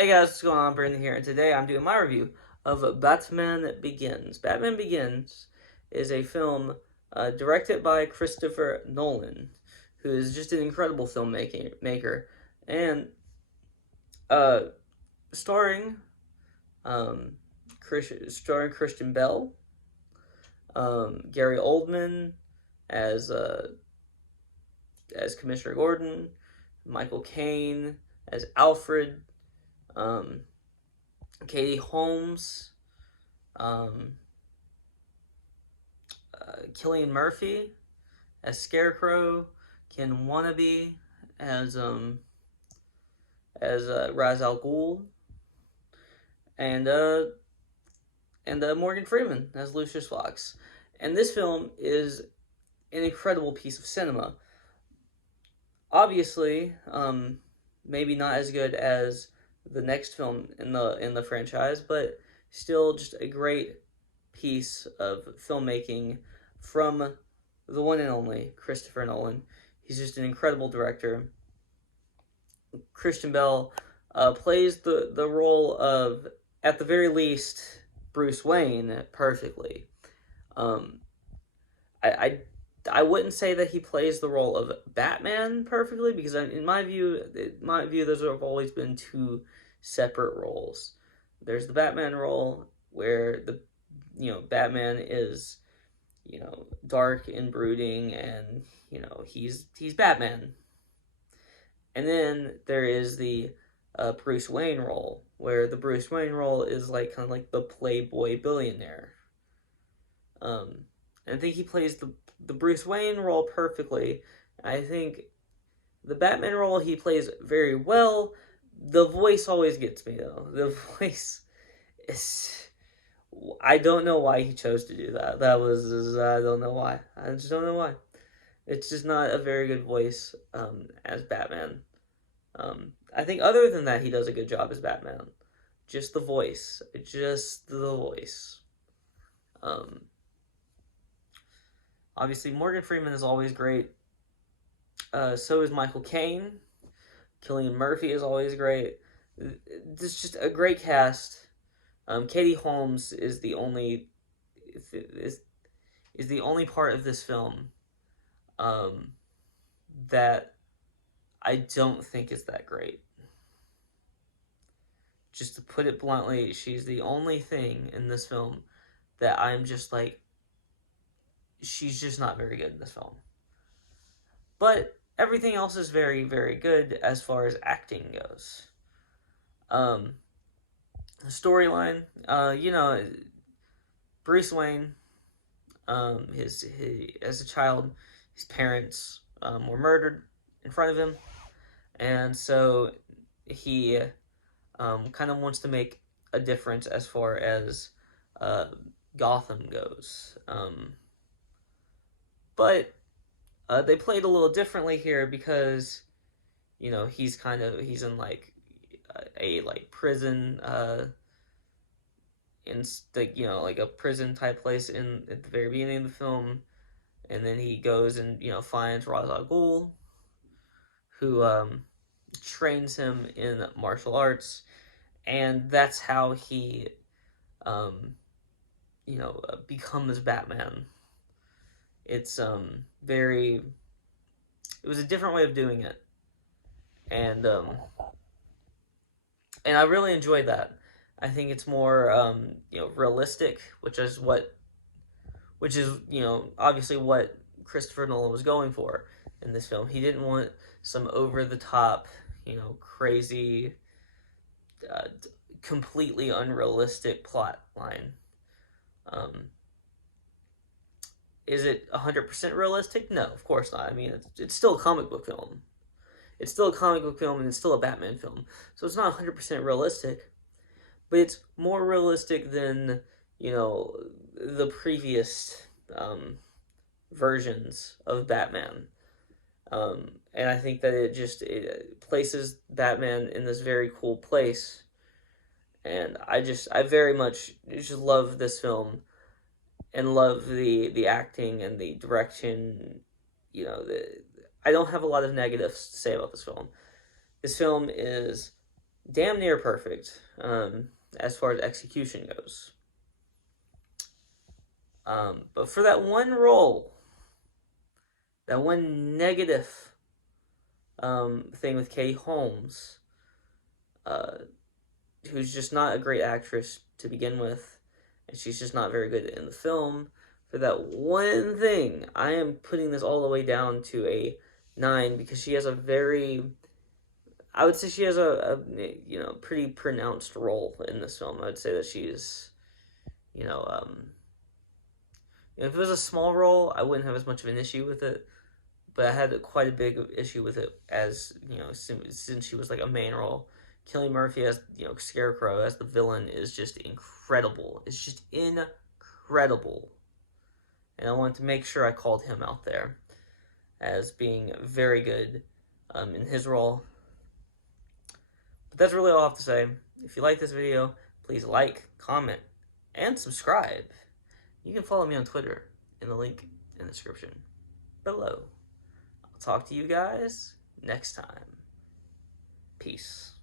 Hey guys, what's going on? Brandon here, and today I'm doing my review of Batman Begins. Batman Begins is a film directed by Christopher Nolan, who is just an incredible filmmaker, and uh, starring um, starring Christian Bell, Gary Oldman as Commissioner Gordon, Michael Caine as Alfred, um, Katie Holmes, um, Cillian Murphy as Scarecrow, Ken Wannabe as Ra's al Ghul, and Morgan Freeman as Lucius Fox. And this film is an incredible piece of cinema. Obviously, maybe not as good as the next film in the franchise, but still just a great piece of filmmaking from the one and only Christopher Nolan. He's just an incredible director. Christian Bell plays the role of, at the very least, Bruce Wayne perfectly. Um, I, I I wouldn't say that he plays the role of Batman perfectly because in my view, those have always been two separate roles. There's the Batman role where Batman is dark and brooding, and he's Batman. And then there is the Bruce Wayne role, where the Bruce Wayne role is like kind of like the playboy billionaire. And I think he plays the Bruce Wayne role perfectly. I think the Batman role he plays very well. The voice always gets me though. The voice is. I don't know why he chose to do that. I don't know why. I just don't know why. It's just not a very good voice as Batman. I think other than that, he does a good job as Batman. Just the voice. Just the voice. Um, Obviously, Morgan Freeman is always great. So is Michael Caine. Cillian Murphy is always great. This is just a great cast. Katie Holmes is the only is the only part of this film um, that I don't think is that great. Just to put it bluntly, she's the only thing in this film that I'm just like, she's just not very good in this film. But everything else is very, very good as far as acting goes. Um, Storyline, Bruce Wayne, his as a child, his parents were murdered in front of him, and so he kind of wants to make a difference as far as uh, Gotham goes. But they played a little differently here because he's in like a like prison in like a prison type place in at the very beginning of the film, and then he goes and finds Ra's al Ghul, who trains him in martial arts, and that's how he becomes Batman. It's very it was a different way of doing it, and I really enjoyed that. I think it's more realistic, which is obviously what Christopher Nolan was going for in this film. He didn't want some over the top, crazy, uh, completely unrealistic plot line. Um, is it 100% realistic? No, of course not. I mean, it's still a comic book film. It's still a comic book film, and it's still a Batman film. So it's not 100% realistic, but it's more realistic than the previous versions of Batman. And I think that it places Batman in this very cool place. And I very much just love this film and love the acting and the direction. I don't have a lot of negatives to say about this film. This film is damn near perfect as far as execution goes. But for that one role, that one negative thing with Katie Holmes, uh, who's just not a great actress to begin with, and she's just not very good in the film. For that one thing, I am putting this all the way down to a 9 because she has a very, I would say she has a pretty pronounced role in this film. I would say that she's, you know, if it was a small role, I wouldn't have as much of an issue with it. But I had quite a big issue with it as since she was like a main role. Cillian Murphy as Scarecrow as the villain is just incredible. It's just incredible, and I wanted to make sure I called him out there as being very good in his role. But that's really all I have to say. If you like this video, please like, comment, and subscribe. You can follow me on Twitter in the link in the description below. I'll talk to you guys next time. Peace.